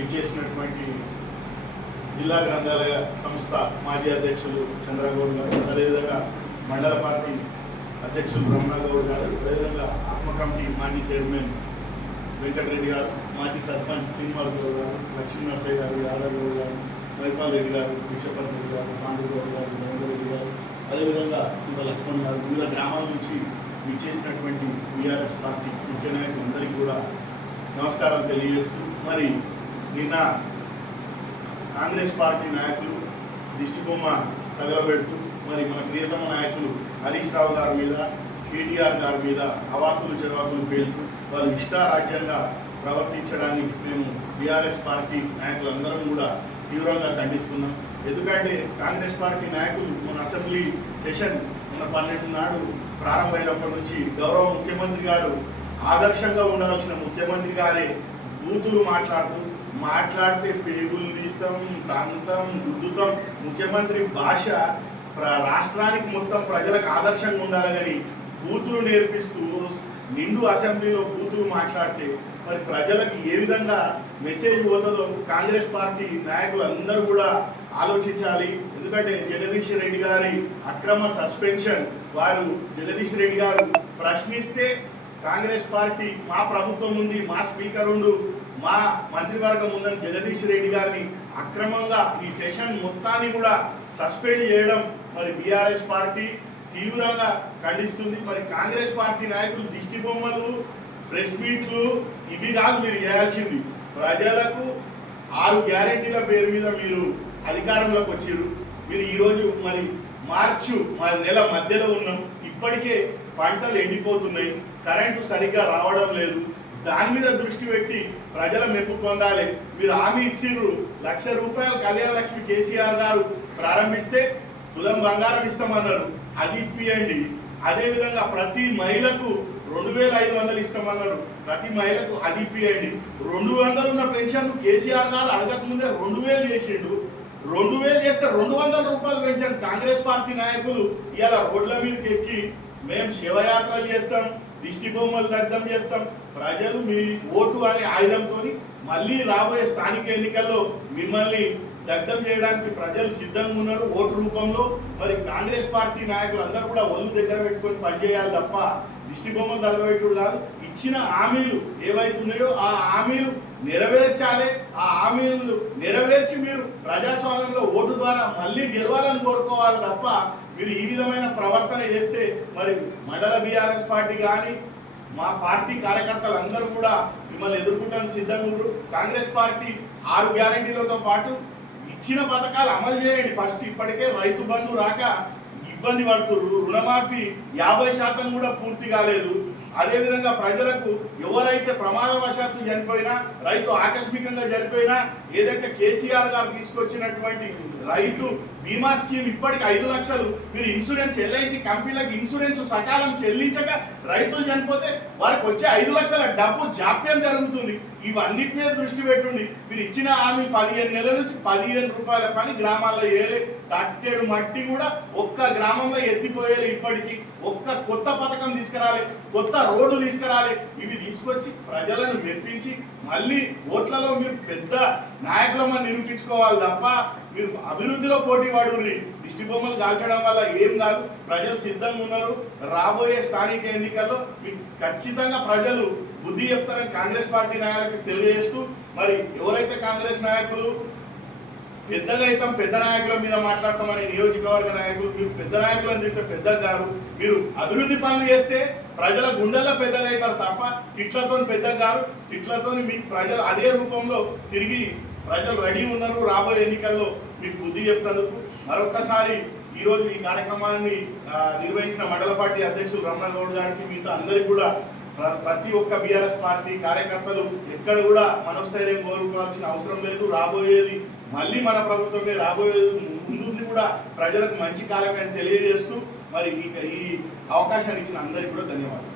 ఇచ్చేసినటువంటి జిల్లా గ్రంథాలయ సంస్థ మాజీ అధ్యక్షులు చంద్రగౌడ్ గారు, అదేవిధంగా మండల పార్టీ అధ్యక్షులు రమణగౌడ్ గారు, అదేవిధంగా ఆత్మ కమిటీ మాజీ చైర్మన్ వెంకటరెడ్డి గారు, మాజీ సర్పంచ్ శ్రీనివాస్ గౌడ్ గారు, లక్ష్మీ నరసయ్య గారు, యాదవ్ గౌడ్ గారు, వైపాల్ రెడ్డి గారు, విక్షపతి రెడ్డి గారు, పాండుగౌడ్ గారు, రెడ్డి గారు, అదేవిధంగా ఇంకా లక్ష్మణ్ గారు, వివిధ గ్రామాల నుంచి ఇచ్చేసినటువంటి బీఆర్ఎస్ పార్టీ ముఖ్య నాయకులందరికీ కూడా నమస్కారాలు తెలియజేస్తూ, మరి నిన్న కాంగ్రెస్ పార్టీ నాయకులు దిష్టిబొమ్మ తగలబెడుతూ మరి మన ప్రియతమ నాయకులు హరీష్ రావు గారి మీద, కేటీఆర్ గారి మీద అవాకులు జవాకులు పేలుతూ వారు ఇష్టారాజ్యంగా ప్రవర్తించడాన్ని మేము బీఆర్ఎస్ పార్టీ నాయకులందరం కూడా తీవ్రంగా ఖండిస్తున్నాం. ఎందుకంటే కాంగ్రెస్ పార్టీ నాయకులు మన అసెంబ్లీ సెషన్ మన 12 నాడు ప్రారంభమైనప్పటి నుంచి గౌరవ ముఖ్యమంత్రి గారు ఆదర్శంగా ఉండవలసిన ముఖ్యమంత్రి గారే బూతులు మాట్లాడితే పేగులు తీస్తాం, తంతం, గుద్దుతాం. ముఖ్యమంత్రి భాష రాష్ట్రానికి మొత్తం ప్రజలకు ఆదర్శంగా ఉండాలి కానీ బూతులు నేర్పిస్తూ నిండు అసెంబ్లీలో బూతులు మాట్లాడితే మరి ప్రజలకు ఏ విధంగా మెసేజ్ పోతుందో కాంగ్రెస్ పార్టీ నాయకులు అందరూ కూడా ఆలోచించాలి. ఎందుకంటే జగదీష్ రెడ్డి గారి అక్రమ సస్పెన్షన్ వారు జగదీష్ రెడ్డి గారు ప్రశ్నిస్తే కాంగ్రెస్ పార్టీ మా ప్రభుత్వం ఉంది, మా స్పీకర్ ఉండు, మా మంత్రివర్గం ఉందని జగదీష్ రెడ్డి గారిని అక్రమంగా ఈ సెషన్ మొత్తాన్ని కూడా సస్పెండ్ చేయడం మరి బీఆర్ఎస్ పార్టీ తీవ్రంగా ఖండిస్తుంది. మరి కాంగ్రెస్ పార్టీ నాయకులు దిష్టి బొమ్మలు, ప్రెస్ మీట్లు ఇవి కాదు మీరు చేయాల్సింది. ప్రజలకు 6 గ్యారెంటీల పేరు మీద మీరు అధికారంలోకి వచ్చారు. మీరు ఈరోజు మరి మార్చి నెల మధ్యలో ఉన్నాం, ఇప్పటికే పంటలు ఎండిపోతున్నాయి, కరెంటు సరిగ్గా రావడం లేదు. దాని మీద దృష్టి పెట్టి ప్రజల మెప్పు పొందాలి. మీరు హామీ ఇచ్చిర్రు, ₹1,00,000 కళ్యాణ లక్ష్మి కేసీఆర్ గారు ప్రారంభిస్తే తులం బంగారం ఇస్తామన్నారు, అది ఇప్పియండి. అదేవిధంగా ప్రతి మహిళకు 2,500 ఇస్తామన్నారు, ప్రతి మహిళకు అది ఇప్పియండి. 200 ఉన్న పెన్షన్ కేసీఆర్ గారు అడగక ముందే 2,000 చేసిండు. 2,000 చేస్తే ₹200 పెన్షన్ కాంగ్రెస్ పార్టీ నాయకులు ఇవాళ రోడ్ల మీదకి ఎక్కి మేము శివయాత్రలు చేస్తాం, దిష్టి బొమ్మలు దగ్ధం చేస్తాం. ప్రజలు మీ ఓటు అనే ఆయుధంతో మళ్ళీ రాబోయే స్థానిక ఎన్నికల్లో మిమ్మల్ని దగ్ధం చేయడానికి ప్రజలు సిద్ధంగా ఉన్నారు ఓటు రూపంలో. మరి కాంగ్రెస్ పార్టీ నాయకులు అందరూ కూడా ఒళ్ళు దగ్గర పెట్టుకొని పనిచేయాలి తప్ప దిష్టి బొమ్మలు తగలబెట్టుడు కాదు. ఇచ్చిన హామీలు ఏవైతున్నాయో ఆ హామీలు నెరవేర్చాలి. ఆ హామీలు నెరవేర్చి మీరు ప్రజాస్వామ్యంలో ఓటు ద్వారా మళ్ళీ గెలవాలని కోరుకోవాలి తప్ప మీరు ఈ విధమైన ప్రవర్తన చేస్తే మరి మండల బీఆర్ఎస్ పార్టీ కానీ మా పార్టీ కార్యకర్తలు అందరూ కూడా మిమ్మల్ని ఎదుర్కొంటానికి సిద్ధంగా ఉన్నారు. కాంగ్రెస్ పార్టీ 6 గ్యారెంటీలతో పాటు ఇచ్చిన పథకాలు అమలు చేయండి. ఫస్ట్ ఇప్పటికే రైతు బంధు రాక ఇబ్బంది పడుతున్నారు, రుణమాఫీ 50% కూడా పూర్తి కాలేదు. అదేవిధంగా ప్రజలకు ఎవరైతే ప్రమాదవశాత్తు చనిపోయినా, రైతు ఆకస్మికంగా చనిపోయినా, ఏదైతే కేసీఆర్ గారు తీసుకొచ్చినటువంటి రైతు బీమా స్కీమ్ ఇప్పటికి 5 లక్షలు మీరు ఇన్సూరెన్స్ LIC కంపెనీలకు ఇన్సూరెన్స్ సకాలం చెల్లించక రైతులు చనిపోతే వారికి వచ్చే 5 లక్షల డబ్బు జాప్యం జరుగుతుంది. ఇవన్నిటి మీద దృష్టి పెట్టుండి మీరు ఇచ్చిన హామీ 15 నెలల నుంచి ₹15 పని గ్రామాల్లో వేయలే. తట్టేడు మట్టి కూడా ఒక్క గ్రామంలో ఎత్తిపోయేది. ఇప్పటికీ ఒక్క కొత్త పథకం తీసుకురాలి, కొత్త రోడ్డు తీసుకురాలి. ఇవి తీసుకొచ్చి ప్రజలను మెప్పించి మళ్ళీ ఓట్లలో మీరు పెద్ద నాయకులమని నిరూపించుకోవాలి తప్ప మీరు అభివృద్ధిలో పోటీ పడుర్రి. దిష్టి బొమ్మలు కాల్చడం వల్ల ఏం కాదు. ప్రజలు సిద్ధంగా ఉన్నారు. రాబోయే స్థానిక ఎన్నికల్లో మీకు ఖచ్చితంగా ప్రజలు బుద్ధి చెప్తారని కాంగ్రెస్ పార్టీ నాయకులకు తెలియజేస్తూ, మరి ఎవరైతే కాంగ్రెస్ నాయకులు పెద్దగా అవుతాం, పెద్ద నాయకుల మీద మాట్లాడతామని నియోజకవర్గ నాయకులు, మీరు పెద్ద నాయకులను తింటే పెద్దగా గారు, మీరు అభివృద్ధి పనులు చేస్తే ప్రజల గుండెల్లో పెద్దగా అవుతారు తప్ప తిట్లతో పెద్దగా గారు. తిట్లతో మీకు ప్రజలు అదే రూపంలో తిరిగి ప్రజలు రెడీ ఉన్నారు. రాబోయే ఎన్నికల్లో మీకు బుద్ధి చెప్తందుకు మరొక్కసారి ఈరోజు ఈ కార్యక్రమాన్ని నిర్వహించిన మండల పార్టీ అధ్యక్షులు రమణగౌడ్ గారికి, మిగతా అందరికీ కూడా ప్రతి ఒక్క బీఆర్ఎస్ పార్టీ కార్యకర్తలు ఎక్కడ కూడా మనోస్థైర్యం కోరుకోవాల్సిన అవసరం లేదు. రాబోయేది మళ్ళీ మన ప్రభుత్వమే, రాబోయేది ముందుంది కూడా ప్రజలకు మంచి కాలమే అని తెలియజేస్తూ మరి ఈ అవకాశాన్ని ఇచ్చిన అందరికీ కూడా ధన్యవాదాలు.